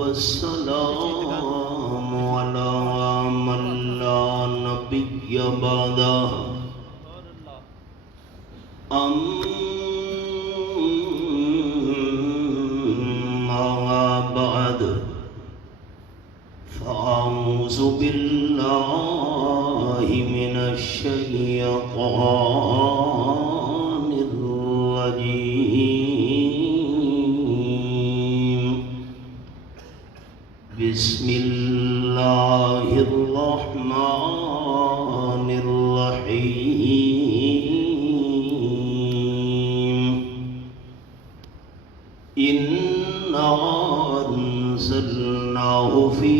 والسلام على من لا نبي بعده أما بعد فأعوذ بالله من الشيطان الرجيم بسم الله الرحمن الرحيم إنا أنزلناه في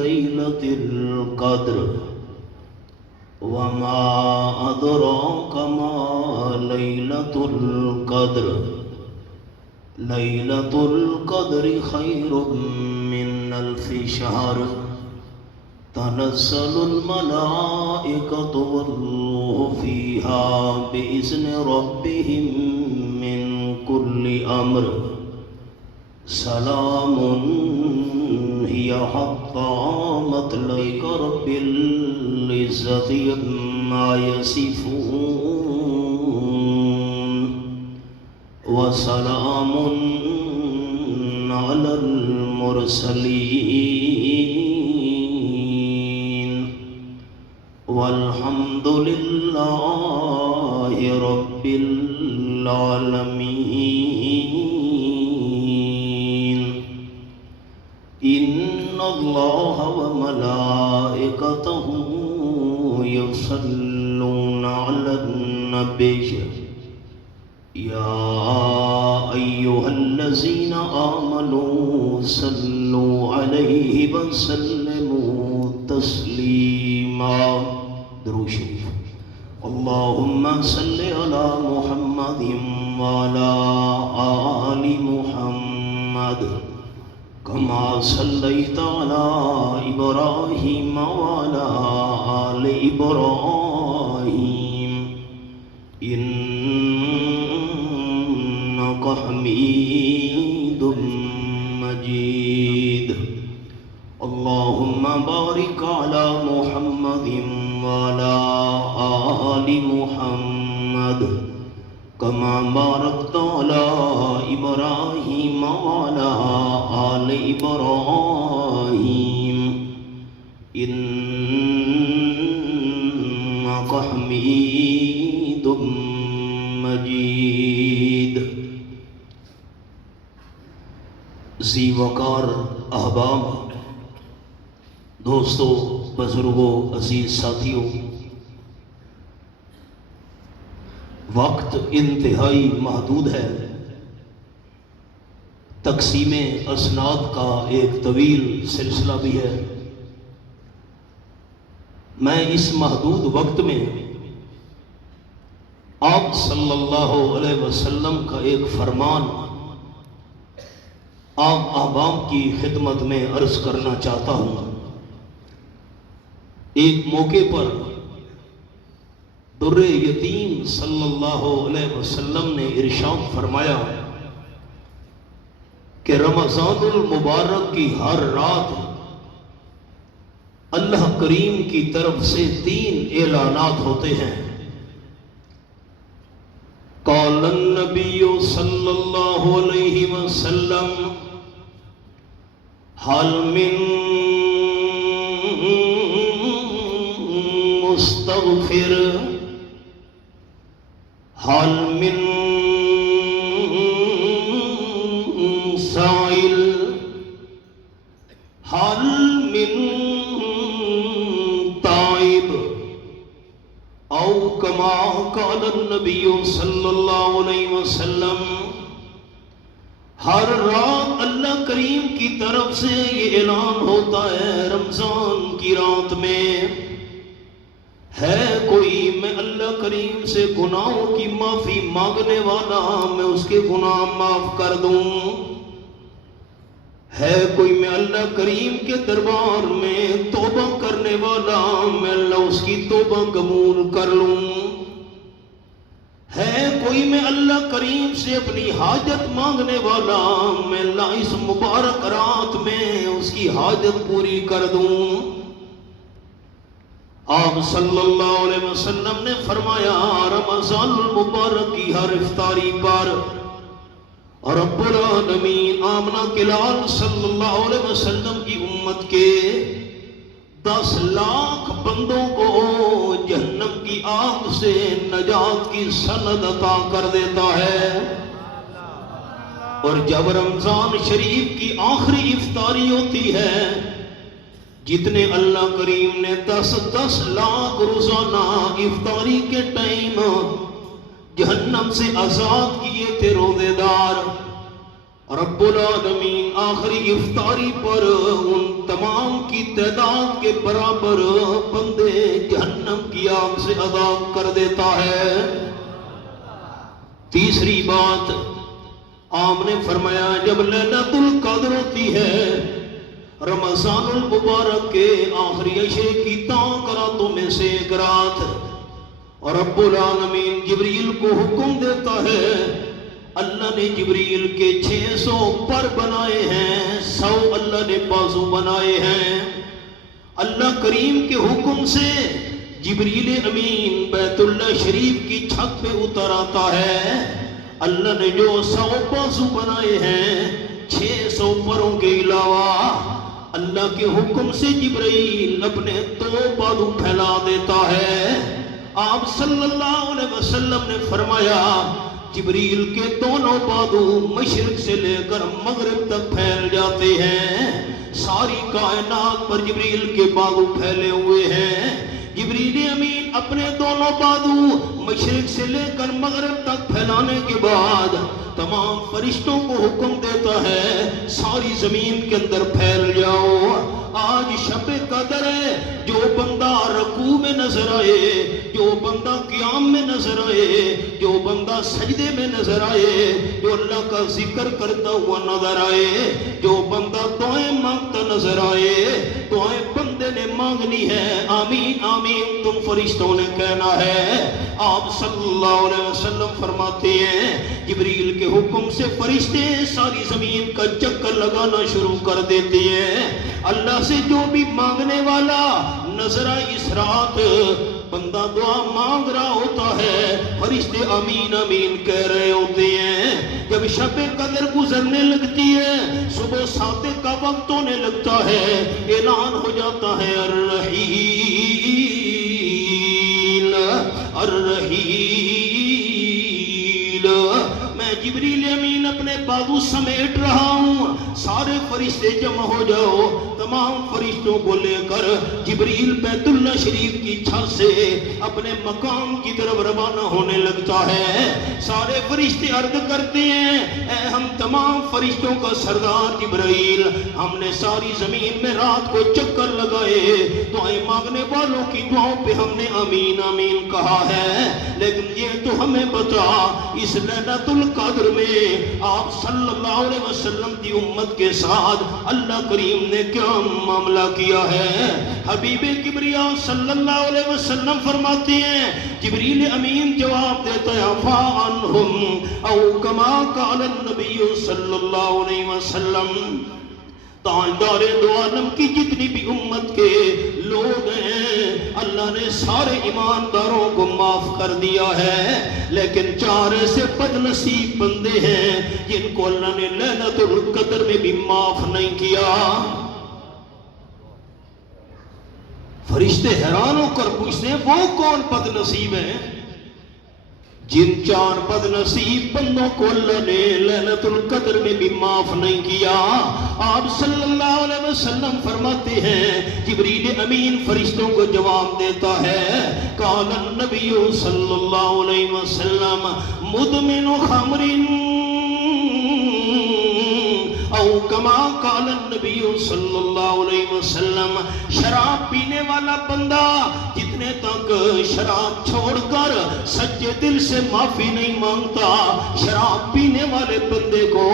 ليلة القدر وما أدراك ما ليلة القدر ليلة القدر خير من ألف شهر تنزل الملائكة والروح فيها بإذن ربهم من كل أمر سلام هي حتى مطلع رب العزة عما يصفون وسلام على المرسلين والحمد لله رب العالمين إن الله وملائكته يصلون على النبي يا أيها الذين آمنوا صلوا عليه وسلموا تسليما درود شریف اللهم صل على محمد وعلى آل محمد كما صليت على إبراهيم وعلى آل إبراهيم إنك حميد مجيد اللهم بارك على محمد وعلى آل محمد كما باركت على إبراهيم وعلى آل إبراهيم إنك حميد مجيد ذی وقار احباب، دوستو، بزرگوں، عزیز ساتھیوں، وقت انتہائی محدود ہے۔ تقسیم اسناد کا ایک طویل سلسلہ بھی ہے۔ میں اس محدود وقت میں آپ صلی اللہ علیہ وسلم کا ایک فرمان آپ احباب کی خدمت میں عرض کرنا چاہتا ہوں۔ ایک موقع پر در یتیم صلی اللہ علیہ وسلم نے ارشاد فرمایا کہ رمضان المبارک کی ہر رات اللہ کریم کی طرف سے 3 اعلانات ہوتے ہیں۔ قال النبی صلی اللہ علیہ وسلم حل من مستغفر حل من سائل حل من تائب او کما قال النبی صلی اللہ علیہ وسلم۔ ہر رات اللہ کریم کی طرف سے یہ اعلان ہوتا ہے رمضان کی رات میں، ہے کوئی میں اللہ کریم سے گناہوں کی معافی مانگنے والا، میں اس کے گناہ معاف کر دوں۔ ہے کوئی میں اللہ کریم کے دربار میں توبہ کرنے والا، میں اللہ اس کی توبہ قبول کر لوں۔ ہے کوئی میں اللہ کریم سے اپنی حاجت مانگنے والا، میں اللہ اس مبارک رات میں اس کی حاجت پوری کر دوں؟ آپ صلی اللہ علیہ وسلم نے فرمایا رمضان المبارک کی ہر افطاری پر رب العالمین آمنہ کے لال صلی اللہ علیہ وسلم کی امت کے 10 لاکھ بندوں کو جہنم کی آگ سے نجات کی سند عطا کر دیتا ہے۔ اور جب رمضان شریف کی آخری افطاری ہوتی ہے، جتنے اللہ کریم نے 10 لاکھ روزانہ افطاری کے ٹائم جہنم سے آزاد کیے تھے روزے دار، رب العالمین آخری افطاری پر ان تمام کی تعداد کے برابر بندے جہنم کی آگ سے آزاد کر دیتا ہے۔ تیسری بات آپ نے فرمایا جب لیلۃ القدر ہوتی ہے، رمضان المبارک کے آخری عشرے کی تاک راتوں میں سے ایک رات، اور رب العالمین جبریل کو حکم دیتا ہے، اللہ نے جبریل کے 600 پر بنائے ہیں، 100 اللہ نے بازو بنائے ہیں۔ اللہ کریم کے حکم سے جبریل امین بیت اللہ شریف کی چھت پہ اتر آتا ہے۔ اللہ نے جو 100 بازو بنائے ہیں، 600 پروں کے علاوہ اللہ کے حکم سے جبریل اپنے 2 بازو پھیلا دیتا ہے۔ آپ صلی اللہ علیہ وسلم نے فرمایا جبریل کے دونوں بازو مشرق سے لے کر مغرب تک پھیل جاتے ہیں، ساری کائنات پر جبریل کے بازو پھیلے ہوئے ہیں۔ جبریل امین اپنے دونوں بازو مشرق سے لے کر مغرب تک پھیلانے کے بعد تمام فرشتوں کو حکم دیتا ہے ساری زمین کے اندر پھیل جاؤ۔ آج شب قدر ہے، جو بندہ رکوع میں نظر آئے، جو بندہ قیام میں نظر آئے، جو بندہ سجدے میں نظر آئے، جو اللہ کا ذکر کرتا ہوا نظر آئے، جو بندہ دعائیں مانگتا نظر آئے، دعائیں بندے نے مانگنی ہے، آمین آمین تم فرشتوں نے کہنا ہے۔ آپ صلی اللہ علیہ وسلم فرماتے ہیں جبریل کے حکم سے فرشتے ساری زمین کا چکر لگانا شروع کر دیتے ہیں۔ اللہ سے جو بھی مانگنے والا نظر آئے اس رات، بندہ دعا مانگ رہا ہوتا ہے، فرشتے آمین آمین کہہ رہے ہوتے ہیں۔ جب شب قدر گزرنے لگتی ہے، صبح صادق کا وقت ہونے لگتا ہے، اعلان ہو جاتا ہے الرحیل الرحیل۔ میں جبریل امین اپنے بازو سمیٹ رہا ہوں، سارے فرشتے جمع ہو جاؤ۔ تمام فرشتوں کو لے کر جبریل بیت اللہ شریف کی چھت سے اپنے مقام کی طرف روانہ ہونے لگتا ہے۔ سارے فرشتے عرض کرتے ہیں اے ہم تمام فرشتوں کا سردار جبرائیل، ہم نے ساری زمین میں رات کو چکر لگائے، دعائیں مانگنے والوں کی دعاؤں پہ ہم نے آمین آمین کہا ہے، لیکن یہ تو ہمیں بتا اس لیلۃ القدر میں آپ صلی اللہ علیہ وسلم کی امت کے ساتھ اللہ کریم نے کیا معاملہ کیا ہے؟ حبیب کبریا صلی اللہ علیہ وسلم فرماتے ہیں جبریل امین جواب دیتا ہے فَعَنْهُمْ او کما قال النبی صلی اللہ علیہ وسلم، تاجدار دو عالم کی جتنی بھی امت کے لوگ ہیں اللہ نے سارے ایمانداروں کو معاف کر دیا ہے، لیکن 4 ایسے بد نصیب بندے ہیں جن کو اللہ نے لیلۃ القدر میں بھی معاف نہیں کیا۔ فرشتے حیران ہو کر پوچھتے ہیں وہ کون بد نصیب ہیں؟ جن 4 بد نصیب بندوں کو اللہ نے لیلۃ القدر میں بھی معاف نہیں کیا۔ آپ صلی اللہ علیہ وسلم فرماتے ہیں جبریل امین فرشتوں کو جواب دیتا ہے قال النبی صلی اللہ علیہ وسلم مدمن خمر او کما قال النبی صلی اللہ علیہ وسلم، شراب پینے والا بندہ جتنے تک شراب چھوڑ کر سچے دل سے معافی نہیں مانگتا، شراب پینے والے بندے کو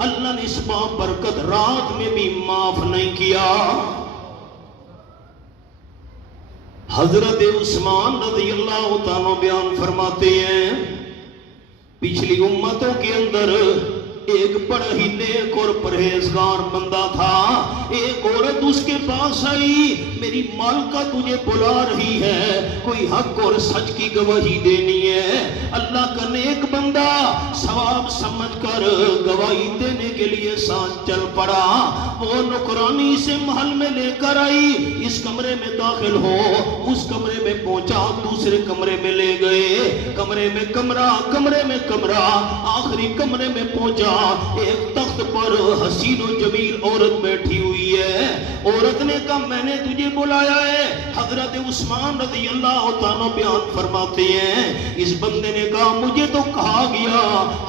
اللہ نے اس بابرکت رات میں بھی معاف نہیں کیا۔ حضرت عثمان رضی اللہ تعالیٰ بیان فرماتے ہیں پچھلی امتوں کے اندر ایک بڑا ہی نیک اور پرہیزگار بندہ تھا. ایک عورت اس کے پاس آئی, میری مالکہ تجھے بلا رہی ہے, کوئی حق اور سچ کی گواہی دینی ہے. اللہ کا نیک بندہ ثواب سمجھ کر گواہی دینے کے لیے ساتھ چل پڑا. وہ نوکرانی سے محل میں لے کر آئی, اس کمرے میں داخل ہو, اس کمرے میں پہنچا, دوسرے کمرے میں لے گئے, کمرے میں کمرہ, کمرے میں کمرہ, آخری کمرے میں پہنچا. ایک تخت پر حسین و جمیل عورت بیٹھی ہوئی ہے. عورت نے کہا میں نے تجھے بلایا ہے. حضرت عثمان رضی اللہ تعالیٰ بیان فرماتے ہیں, اس بندے نے کہا مجھے تو کہا گیا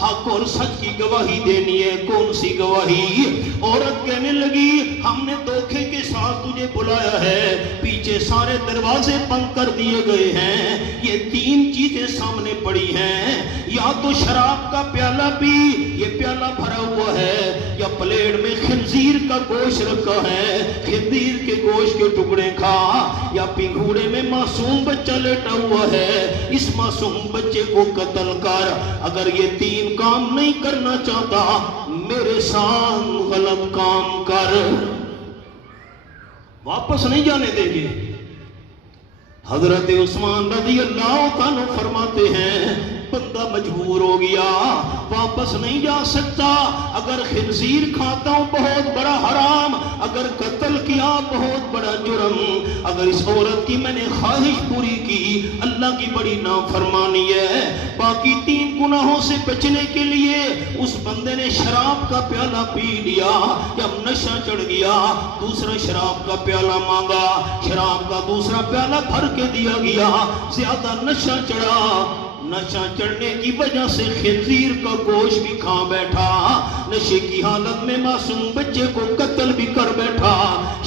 حق اور سچ کی گواہی دینی ہے. کون سی گواہی؟ عورت کہنے لگی ہم نے دھوکے کے ساتھ تجھے بلایا ہے, پیچھے سارے دروازے بند کر دیے گئے ہیں, یہ تین چیزیں سامنے پڑی ہیں, یا تو شراب کا پیالہ پی, یہ پیالہ بھرا ہوا ہے, یا پلیٹ میں خنزیر کا گوشت رکھا ہے, خنزیر کے گوشت کے ٹکڑے کھا, یا پنگھوڑے میں معصوم بچہ لیٹا ہوا ہے, اس معصوم بچے کو قتل کر. اگر یہ تین کام نہیں کرنا چاہتا میرے ساتھ غلط کام کر, واپس نہیں جانے دیں گے. حضرت عثمان رضی اللہ تعالیٰ فرماتے ہیں بندہ مجبور ہو گیا, واپس نہیں جا سکتا. اگر خنزیر کھاتا ہوں بہت بڑا حرام, اگر قتل کیا بہت بڑا جرم, اگر اس عورت کی میں نے خواہش پوری کی اللہ کی بڑی نافرمانی ہے. باقی تین گناہوں سے بچنے کے لیے اس بندے نے شراب کا پیالہ پی لیا, جب نشہ چڑھ گیا دوسرا شراب کا پیالہ مانگا, شراب کا دوسرا پیالہ بھر کے دیا گیا, زیادہ نشہ چڑھا. نشہ چڑھنے کی وجہ سے خنزیر کا گوشت بھی کھا بیٹھا, نشے کی حالت میں معصوم بچے کو قتل بھی کر بیٹھا,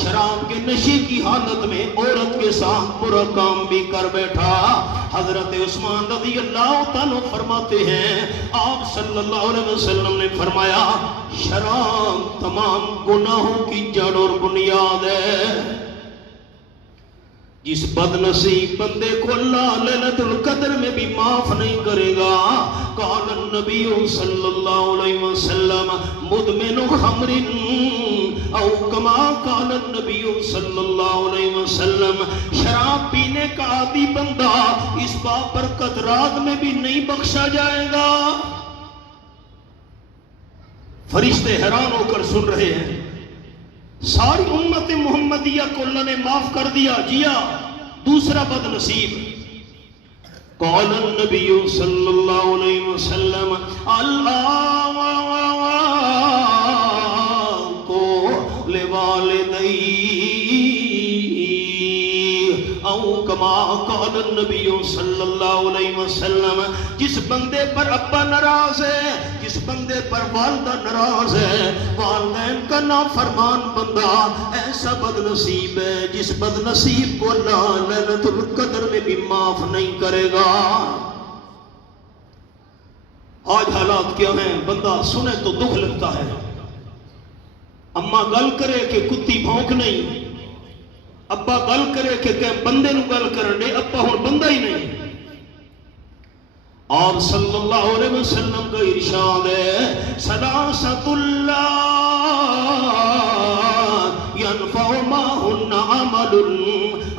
شراب کے نشے کی حالت میں عورت کے ساتھ برا کام بھی کر بیٹھا. حضرت عثمان رضی اللہ تعالیٰ فرماتے ہیں آپ صلی اللہ علیہ وسلم نے فرمایا شراب تمام گناہوں کی جڑ اور بنیاد ہے. جس بد نصیب بندے کو اللہ لیلۃ القدر میں بھی معاف نہیں کرے گا. قال النبی صلی اللہ علیہ وسلم مدمن خمر او کما قال النبی صلی اللہ علیہ وسلم, شراب پینے کا عادی بندہ اس بابرکت رات میں بھی نہیں بخشا جائے گا. فرشتے حیران ہو کر سن رہے ہیں, ساری امت محمدیہ کو اللہ نے معاف کر دیا. جیا دوسرا بد نصیب. قال النبی صلی اللہ علیہ وسلم اللہ کو لوالدی او کما قال النبی صلی اللہ علیہ وسلم, جس بندے پر ابا ناراض ہے, جس بندے پر والدہ ناراض ہے, والدین کا نافرمان بندہ ایسا بد نصیب ہے جس بد نصیب کو اللہ لیلۃ القدر میں بھی معاف نہیں کرے گا. آج حالات کیا ہیں, بندہ سنے تو دکھ لگتا ہے. اماں گل کرے کہ کتی بھونک نہیں, ابا گل کرے کہ بندے نو گل کرن دے, ابا ہن بندہ ہی نہیں. اور صلی اللہ علیہ وسلم کا ارشاد ہے سلاست اللہ ينفع معهن عمل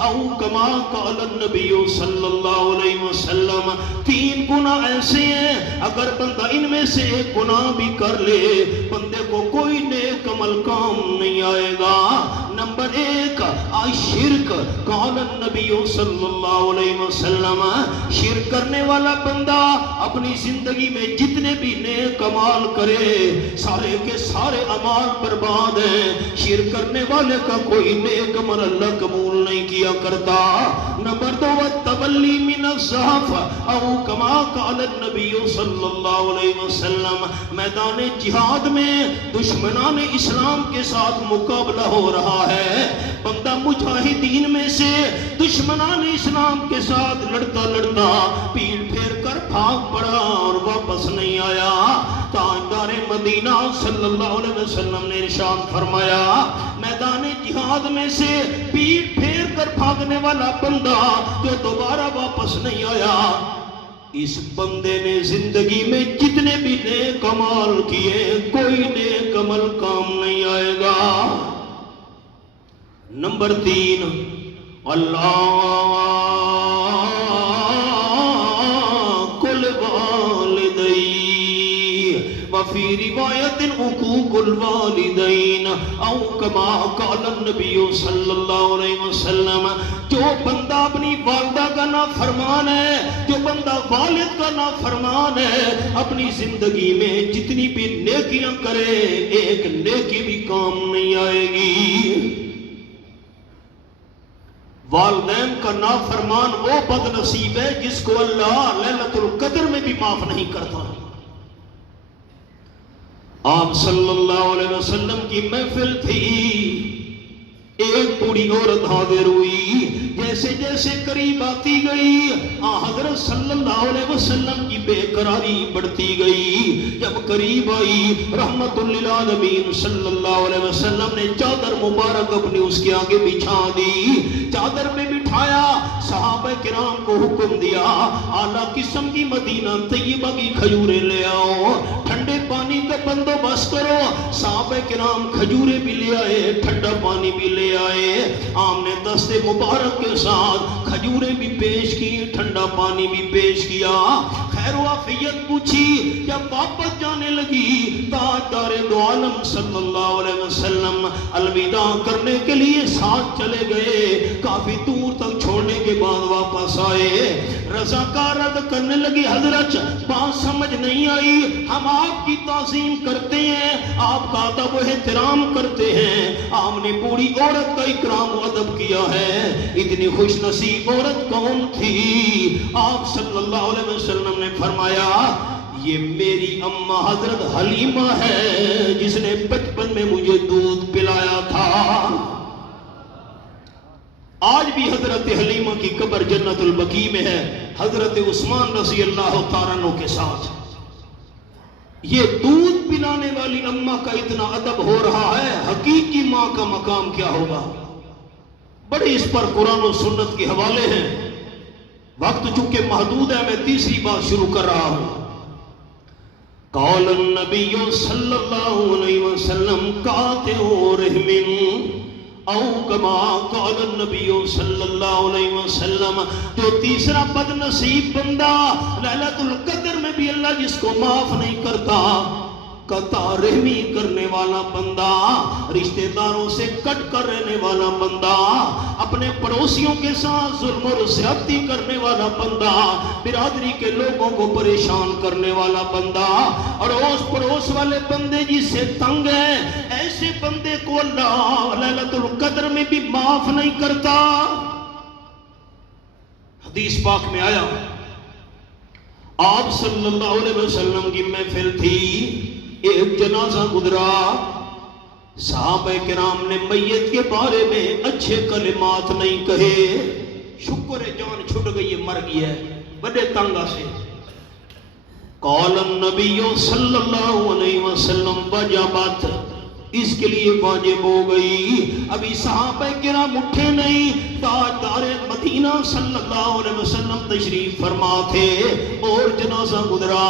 او کما قال النبی صلی اللہ علیہ وسلم, تین گناہ ایسے ہیں اگر بندہ ان میں سے ایک گناہ بھی کر لے بندے کو کوئی نیک عمل کام نہیں آئے گا. نمبر ایک شرک. قال النبی صلی اللہ علیہ وسلم, شرک کرنے والا بندہ اپنی زندگی میں جتنے بھی نیک اعمال کرے سارے کے سارے اعمال برباد ہیں. شرک کرنے والے کا کوئی نیک عمل اللہ قبول نہیں کیا کرتا. نمبر دو والتولی من الزحف او کما قال النبی صلی اللہ علیہ وسلم, میدان جہاد میں دشمنان اسلام کے ساتھ مقابلہ ہو رہا ہے, بندہ مجاہدین میں سے دشمنان اسلام کے ساتھ لڑتا لڑتا پیٹ پھیر کر بھاگ پڑا اور واپس نہیں آیا. تاجدار مدینہ صلی اللہ علیہ وسلم نے ارشاد فرمایا میدان جہاد میں سے پیٹ پھیر کر بھاگنے والا بندہ جو دوبارہ واپس نہیں آیا اس بندے نے زندگی میں جتنے بھی نیک عمل کیے کوئی نیک عمل کام نہیں آئے گا۔ نمبر 3، اللہ کل والدی وفی روایت حقوق الوالدین او کما قال النبی صلی اللہ علیہ وسلم، جو بندہ اپنی والدہ کا نافرمان ہے، جو بندہ والد کا نافرمان ہے، اپنی زندگی میں جتنی بھی نیکیاں کرے ایک نیکی بھی کام نہیں آئے گی۔ والدین کا نافرمان وہ بد نصیب ہے جس کو اللہ لیلۃ القدر میں بھی معاف نہیں کرتا۔ آپ صلی اللہ علیہ وسلم کی محفل تھی، ایک بوڑھی عورت حاضر ہوئی، جیسے جیسے قریب آتی گئی حضرت صلی اللہ علیہ وسلم کی بے قراری بڑھتی گئی۔ جب قریب آئی رحمت للعالمین صلی اللہ علیہ وسلم نے چادر مبارک اپنی اس کے آگے بچھا دی، چادر میں بٹھایا، صحابہ کرام کو حکم دیا اعلیٰ قسم کی مدینہ طیبہ کی کھجوریں لے آؤ، ٹھنڈے پانی کا بندوبست کرو۔ صحابہ کرام کھجوریں بھی لے آئے، ٹھنڈا پانی بھی لے آئے، آپ نے دست مبارک کے ساتھ کھجوریں بھی پیش کی، ٹھنڈا پانی بھی پیش کیا، خیر و عافیت پوچھی۔ جب واپس جانے لگی تاجدار دو عالم صلی اللہ علیہ وسلم الوداع کرنے کے لیے ساتھ چلے گئے، کافی دور تک چھوڑنے کے بعد واپس آئے، رضاکار رد کرنے لگی، حضرت بات سمجھ نہیں آئی، ہم آپ کی تعظیم کرتے ہیں، آپ کا ادب و احترام کرتے ہیں، آپ نے بوڑھی عورت کا اکرام و ادب کیا ہے، اتنی خوش نصیب عورت کون تھی؟ آپ صلی اللہ علیہ وسلم نے فرمایا یہ میری اماں حضرت حلیمہ ہے جس نے بچپن میں مجھے دودھ پلایا تھا۔ آج بھی حضرت حلیمہ کی قبر جنت البقیع میں ہے، حضرت عثمان رضی اللہ تعالیٰ عنہ کے ساتھ۔ یہ دودھ پلانے والی اماں کا اتنا ادب ہو رہا ہے، حقیقی ماں کا مقام کیا ہوگا؟ بڑے اس پر قرآن و سنت کے حوالے ہیں، وقت چونکہ محدود ہے میں تیسری بات شروع کر رہا ہوں۔ قال النبی صلی اللہ علیہ وسلم قاطع رحم او کما قال النبی صلی اللہ علیہ وسلم، جو تیسرا بد نصیب بندہ لیلۃ القدر میں بھی اللہ جس کو معاف نہیں کرتا، قطع رحمی کرنے والا بندہ، رشتہ داروں سے کٹ کر رہنے والا بندہ، اپنے پڑوسیوں کے ساتھ ظلم و زیادتی کرنے والا بندہ، برادری کے لوگوں کو پریشان کرنے والا بندہ، اڑوس پڑوس والے بندے جس سے تنگ ہے، ایسے بندے کو اللہ لیلۃ القدر میں بھی معاف نہیں کرتا۔ حدیث پاک میں آیا آپ صلی اللہ علیہ وسلم کی محفل تھی، ایک جنازہ گزرا، صحابہ کرام نے میت کے بارے میں اچھے کلمات نہیں کہے، شکر ہے جان چھٹ گئی ہے، مر گیا ہے، بڑے تنگا سے۔ قال النبی صلی اللہ علیہ وسلم وجبت، اس کے لیے واجب ہو گئی۔ ابھی صحابہ کرام اٹھے نہیں، تاجدار مدینہ صلی اللہ علیہ وسلم تشریف فرما تھے اور جنازہ گزرا،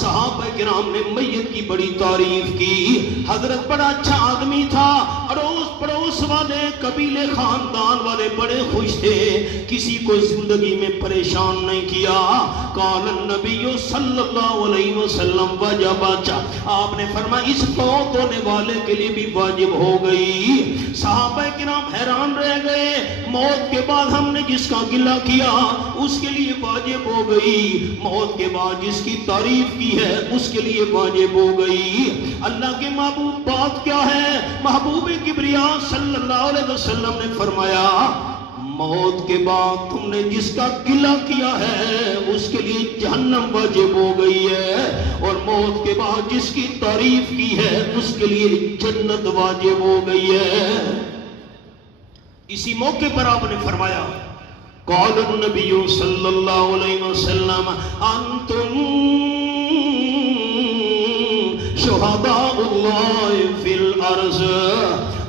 صحابہ کرام نے میت کی بڑی تعریف کی، حضرت بڑا اچھا آدمی تھا، اڑوس پڑوس والے قبیلے خاندان والے بڑے خوش تھے، کسی کو زندگی میں پریشان نہیں کیا۔ قال النبی صلی اللہ علیہ وسلم وجبت، آپ نے فرمایا اس فوت ہونے والے کے لیے بھی واجب ہو گئی۔ صحابہ کرام حیران رہ گئے، موت کے بعد ہم نے جس کا گلہ کیا اس کے لیے واجب ہو گئی، موت کے بعد جس کی تعریف کی ہے اس کے لیے واجب ہو گئی۔ اللہ کے محبوب بات کیا ہے؟ محبوب کبریا صلی اللہ علیہ وسلم نے فرمایا موت کے بعد تم نے جس کا گلہ کیا ہے اس کے لیے جہنم واجب ہو گئی ہے، اور موت کے بعد جس کی تعریف کی ہے اس کے لیے جنت واجب ہو گئی ہے۔ اسی موقع پر آپ نے فرمایا قال النبی صلی اللہ علیہ وسلم انتم شہداء اللہ فی الارض،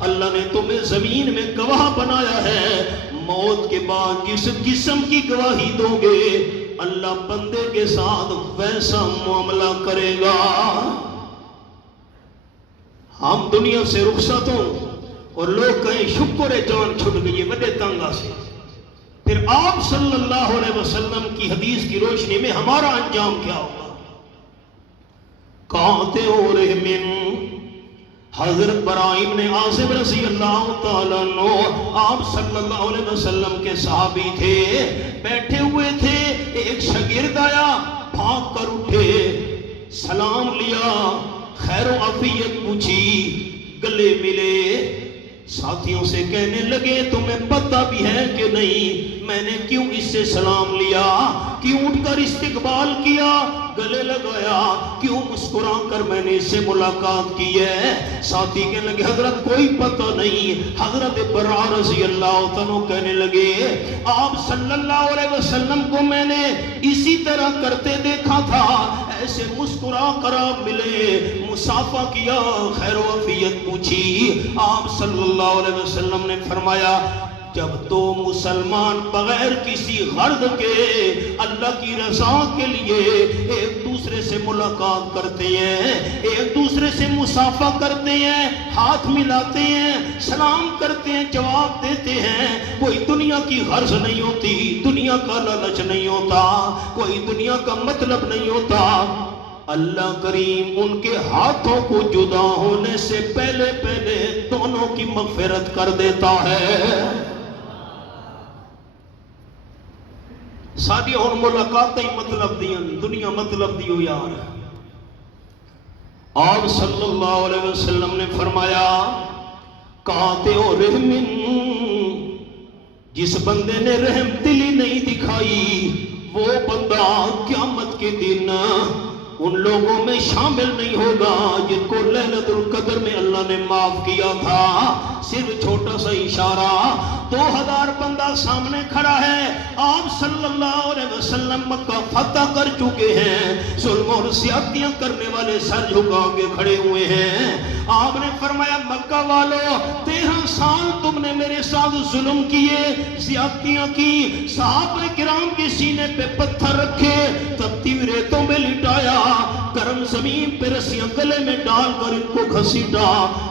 اللہ نے تمہیں زمین میں گواہ بنایا ہے، موت کے بعد جس جسم کی گواہی دو گے اللہ بندے کے ساتھ ویسا معاملہ کرے گا۔ ہم دنیا سے رخصت ہوں اور لوگ کہیں شکر ہے جان چھٹ گئی بڑے تنگا سے، پھر آپ صلی اللہ علیہ وسلم کی حدیث کی روشنی میں ہمارا انجام کیا ہوگا؟ کہتے ہو رہے من حضرت براء بن عازب رضی اللہ تعالیٰ عنہ آپ صلی اللہ علیہ وسلم کے صحابی تھے، بیٹھے ہوئے تھے، ایک شاگرد آیا، بھاگ کر اٹھے، سلام لیا، خیر و عافیت پوچھی، گلے ملے، ساتھیوں سے کہنے لگے تمہیں پتہ بھی ہے کہ نہیں میں نے کیوں اس سے سلام لیا، کیوں اٹھ کر استقبال کیا، گلے لگایا، کیوں مسکرا کر میں نے اس سے ملاقات کی ہے؟ ساتھی کہنے لگے حضرت کوئی پتہ نہیں۔ حضرت براء رضی اللہ عنہ کہنے لگے آپ صلی اللہ علیہ وسلم کو میں نے اسی طرح کرتے دیکھا تھا، ایسے مسکرا کر آپ ملے، مصافحہ کیا، خیر و عافیت پوچھی۔ آپ صلی اللہ علیہ وسلم نے فرمایا جب دو مسلمان بغیر کسی غرض کے اللہ کی رضا کے لیے ایک دوسرے سے ملاقات کرتے ہیں، ایک دوسرے سے مصافحہ کرتے ہیں، ہاتھ ملاتے ہیں، سلام کرتے ہیں، جواب دیتے ہیں، کوئی دنیا کی غرض نہیں ہوتی، دنیا کا لالچ نہیں ہوتا، کوئی دنیا کا مطلب نہیں ہوتا، اللہ کریم ان کے ہاتھوں کو جدا ہونے سے پہلے دونوں کی مغفرت کر دیتا ہے۔ ساری اور ملاقاتیں مطلب دیا، دنیا مطلب دیو یار۔ آپ صلی اللہ علیہ وسلم نے فرمایا کہتے ہو رحم، جس بندے نے رحم دلی نہیں دکھائی وہ بندہ قیامت کے دن ان لوگوں میں شامل نہیں ہوگا جن کو لیلۃ القدر میں اللہ نے معاف کیا تھا۔ صرف چھوٹا سا اشارہ، 2000 بندہ سامنے کھڑا ہے، آپ صلی اللہ علیہ وسلم مکہ فتح کر چکے ہیں، ظلم اور زیادتیاں کرنے والے سر جھکا کے کھڑے ہوئے ہیں۔ آپ نے فرمایا مکہ والو 13 سال تم نے میرے ساتھ ظلم کیے، زیادتیاں کی، صحابہ کرام کے سینے پہ پتھر رکھے، تپتی ہوئی ریتوں میں لٹایا، گرم زمین پہ رسیاں گلے میں ڈال کر ان کو گھسیٹا،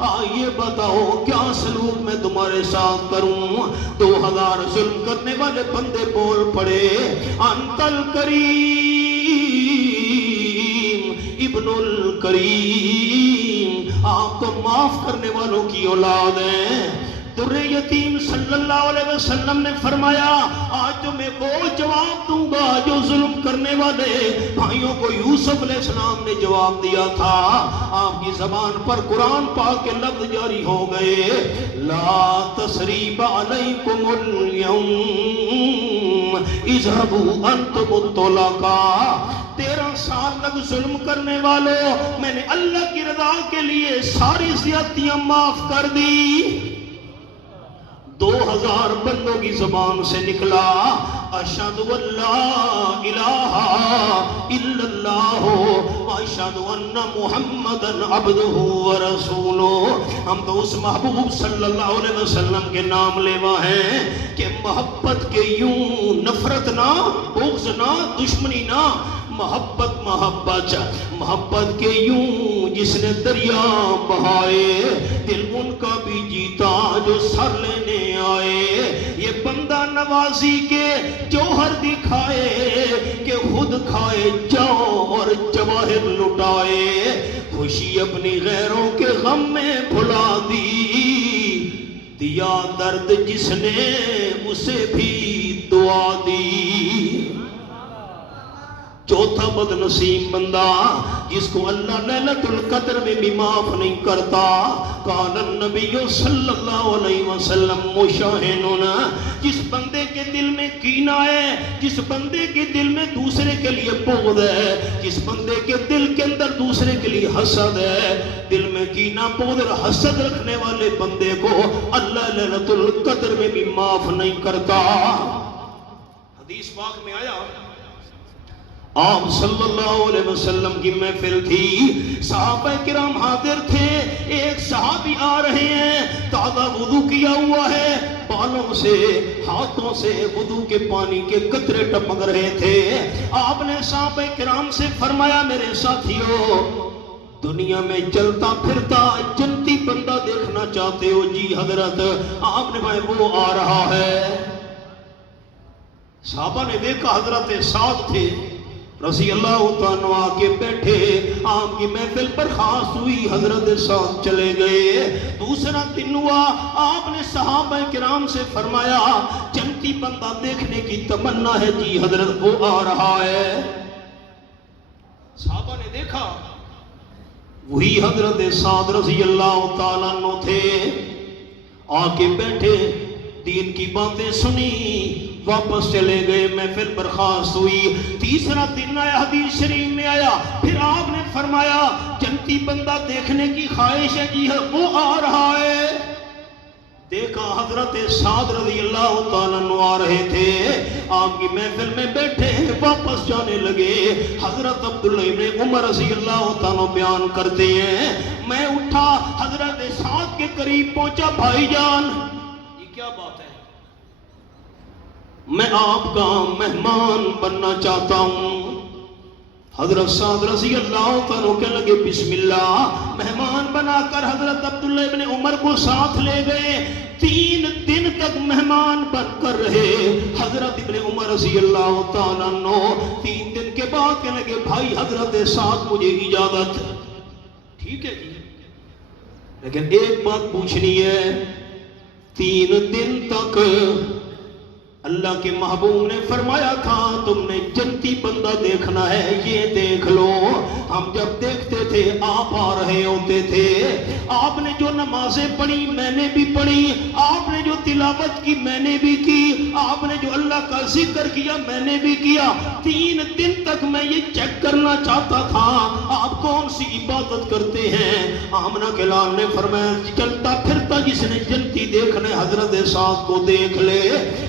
آئیے بتاؤ کیا سلوک میں تمہارے ساتھ کروں؟ 2000 ظلم کرنے والے بندے بول پڑے انت الکریم ابن الکریم، آپ تو معاف کرنے والوں کی اولاد ہیں۔ در یتیم صلی اللہ علیہ وسلم نے فرمایا آج تو میں وہ جواب دوں گا جو ظلم کرنے والے بھائیوں کو یوسف علیہ السلام نے جواب دیا تھا۔ آپ کی زبان پر قرآن پاک کے لفظ جاری ہو گئے، لا تثریب علیکم اليوم اذهبوا انتم الطلقاء۔ 13 سال تک ظلم کرنے والوں میں نے اللہ کی رضا کے لیے ساری زیادتیاں معاف کر دی۔ 2000 بندوں کی زبان سے نکلا اشہد ان لا الہ الا اللہ واشہد ان محمدا عبدہ ورسولہ۔ ہم تو اس محبوب صلی اللہ علیہ وسلم کے نام لیوا ہیں کہ محبت کے یوں نفرت نہ، بغض نہ، دشمنی نہ، محبت محبت کے یوں جس نے دریا بہائے، دل ان کا بھی جیتا جو سر لینے آئے۔ یہ بندہ نوازی کے جوہر دکھائے کہ خود کھائے جاؤ اور جواہر لٹائے، خوشی اپنی غیروں کے غم میں بھلا دی، دیا درد جس نے اسے بھی دعا دی۔ چوتھا بد نصیب بندہ جس کو اللہ لیلۃ القدر میں بھی معاف نہیں کرتا، قال النبی صلی اللہ علیہ وسلم مشاہن، جس بندے کے دل میں کینہ ہے، جس بندے کے دل میں دوسرے کے لیے بغض ہے، جس بندے کے دل کے اندر دوسرے کے لیے حسد ہے، دل میں کینہ بغض اور حسد رکھنے والے بندے کو اللہ لیلۃ القدر میں بھی معاف نہیں کرتا۔ حدیث پاک میں آیا آپ صلی اللہ علیہ وسلم کی محفل تھی، صحابہ کرام حاضر تھے، ایک صحابی آ رہے ہیں، تازہ وضو کیا ہوا ہے، بالوں سے ہاتھوں سے وضو کے پانی کے قطرے ٹپک رہے تھے۔ آپ نے صحابہ کرام سے فرمایا میرے ساتھیو دنیا میں چلتا پھرتا جنتی بندہ دیکھنا چاہتے ہو؟ جی حضرت۔ آپ نے بھائی وہ آ رہا ہے۔ صحابہ نے دیکھا حضرت سعد تھے رضی اللہ تعالیٰ آ کے بیٹھے، آپ کی محفل پر خاص ہوئی، حضرت سعد چلے گئے۔ دوسرا دن ہوا، آپ نے صحابہ کرام سے فرمایا جنتی بندہ دیکھنے کی تمنا ہے؟ جی حضرت وہ آ رہا ہے۔ صحابہ نے دیکھا وہی حضرت سعد رضی اللہ تعالیٰ عنہ تھے، آ کے بیٹھے، دین کی باتیں سنی، واپس چلے گئے، محفل برخاست ہوئی۔ تیسرا دن آیا، حدیث شریف میں آیا، پھر آپ نے فرمایا جنتی بندہ دیکھنے کی خواہش ہے؟ جی وہ آ رہا ہے۔ دیکھا حضرت سعد رضی اللہ تعالیٰ عنہ آ رہے تھے، آپ کی محفل میں بیٹھے، واپس جانے لگے۔ حضرت عبداللہ ابن عمر رضی اللہ تعالیٰ بیان کرتے ہیں میں اٹھا، حضرت سعد کے قریب پہنچا، بھائی جان یہ کیا بات ہے؟ میں آپ کا مہمان بننا چاہتا ہوں۔ حضرت سعد رضی اللہ تعالیٰ کہنے لگے بسم اللہ۔ مہمان بنا کر حضرت عبداللہ ابن عمر کو ساتھ لے گئے، 3 دن تک مہمان بن کر رہے۔ حضرت ابن عمر رضی اللہ تعالیٰ عنہ 3 دن کے بعد کہنے لگے بھائی حضرت سعد مجھے اجازت۔ ٹھیک ہے جی، لیکن ایک بات پوچھنی ہے، 3 دن تک اللہ کے محبوب نے فرمایا تھا تم نے جنتی بندہ دیکھنا ہے، یہ دیکھ لو۔ ہم جب دیکھتے تھے آپ آ رہے ہوتے تھے، آپ نے جو نمازیں پڑھی میں نے بھی پڑھی، آپ نے جو تلاوت کی میں نے بھی کی، آپ نے جو اللہ کا ذکر کیا میں نے بھی کیا۔ 3 دن تک میں یہ چیک کرنا چاہتا تھا آپ کون سی عبادت کرتے ہیں۔ آمنہ کے لال نے فرمایا چلتا پھرتا جس نے جنتی دیکھنے حضرت سعد کو دیکھ لے،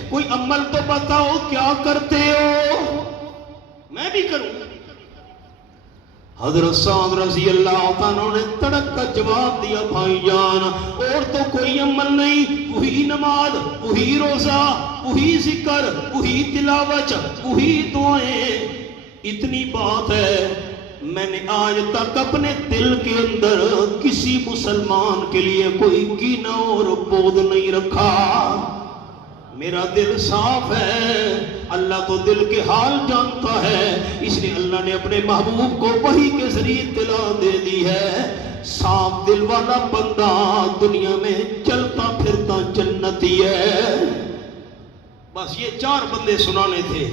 کوئی عمل تو بتاؤ کیا کرتے ہو، میں بھی کروں۔ حضرت سعد رضی اللہ تعالیٰ نے تڑک کا جواب دیا بھائی جان اور تو کوئی عمل نہیں، وہی نماز، وہی روزہ، وہی ذکر، وہی تلاوت، وہی دعائیں۔ اتنی بات ہے میں نے آج تک اپنے دل کے اندر کسی مسلمان کے لیے کوئی کینہ اور بغض نہیں رکھا، میرا دل صاف ہے۔ اللہ تو دل کے حال جانتا ہے، اس لیے اللہ نے اپنے محبوب کو وحی کے ذریعے اطلاع دے دی ہے صاف دل والا بندہ دنیا میں چلتا پھرتا جنتی ہے۔ بس یہ 4 بندے سنانے تھے،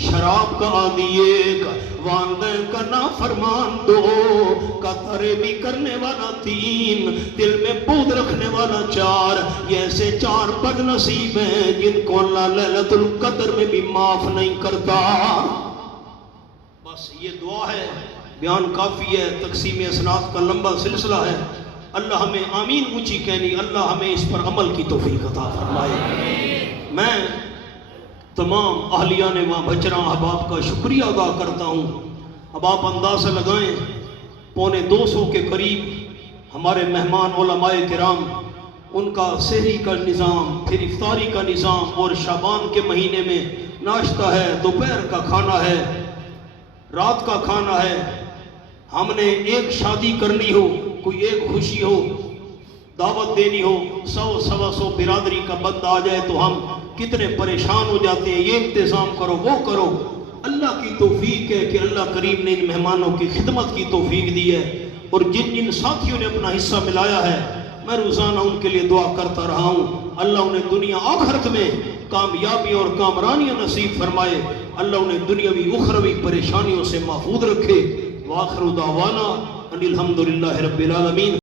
شراب کا عادی 1، والدین کا نافرمان 2، قطرے بھی کرنے والا 3، دل میں بغض رکھنے والا 4۔ یہ ایسے 4 بد نصیب ہیں جن کو اللہ لیلۃ القدر میں بھی معاف نہیں کرتا۔ بس یہ دعا ہے، بیان کافی ہے، تقسیم اسناد کا لمبا سلسلہ ہے۔ اللہ ہمیں آمین اونچی کہنی، اللہ ہمیں اس پر عمل کی توفیق عطا فرمائے۔ میں تمام اہلیان وہاں بچرا احباب کا شکریہ ادا کرتا ہوں۔ اب آپ اندازہ لگائیں 250 کے قریب ہمارے مہمان علماء کرام، ان کا سحری کا نظام، پھر افطاری کا نظام، اور شعبان کے مہینے میں ناشتہ ہے، دوپہر کا کھانا ہے، رات کا کھانا ہے۔ ہم نے ایک شادی کرنی ہو، کوئی ایک خوشی ہو، دعوت دینی ہو، 100-125 برادری کا بندہ آ جائے تو ہم کتنے پریشان ہو جاتے ہیں، یہ انتظام کرو وہ کرو۔ اللہ کی توفیق ہے کہ اللہ کریم نے ان مہمانوں کی خدمت کی توفیق دی ہے، اور جن جن ساتھیوں نے اپنا حصہ ملایا ہے میں روزانہ ان کے لیے دعا کرتا رہا ہوں۔ اللہ انہیں دنیا آخرت میں کامیابی اور کامرانی نصیب فرمائے، اللہ انہیں دنیاوی اخروی پریشانیوں سے محفوظ رکھے۔ وآخر دعوانا ان الحمدللہ رب العالمین۔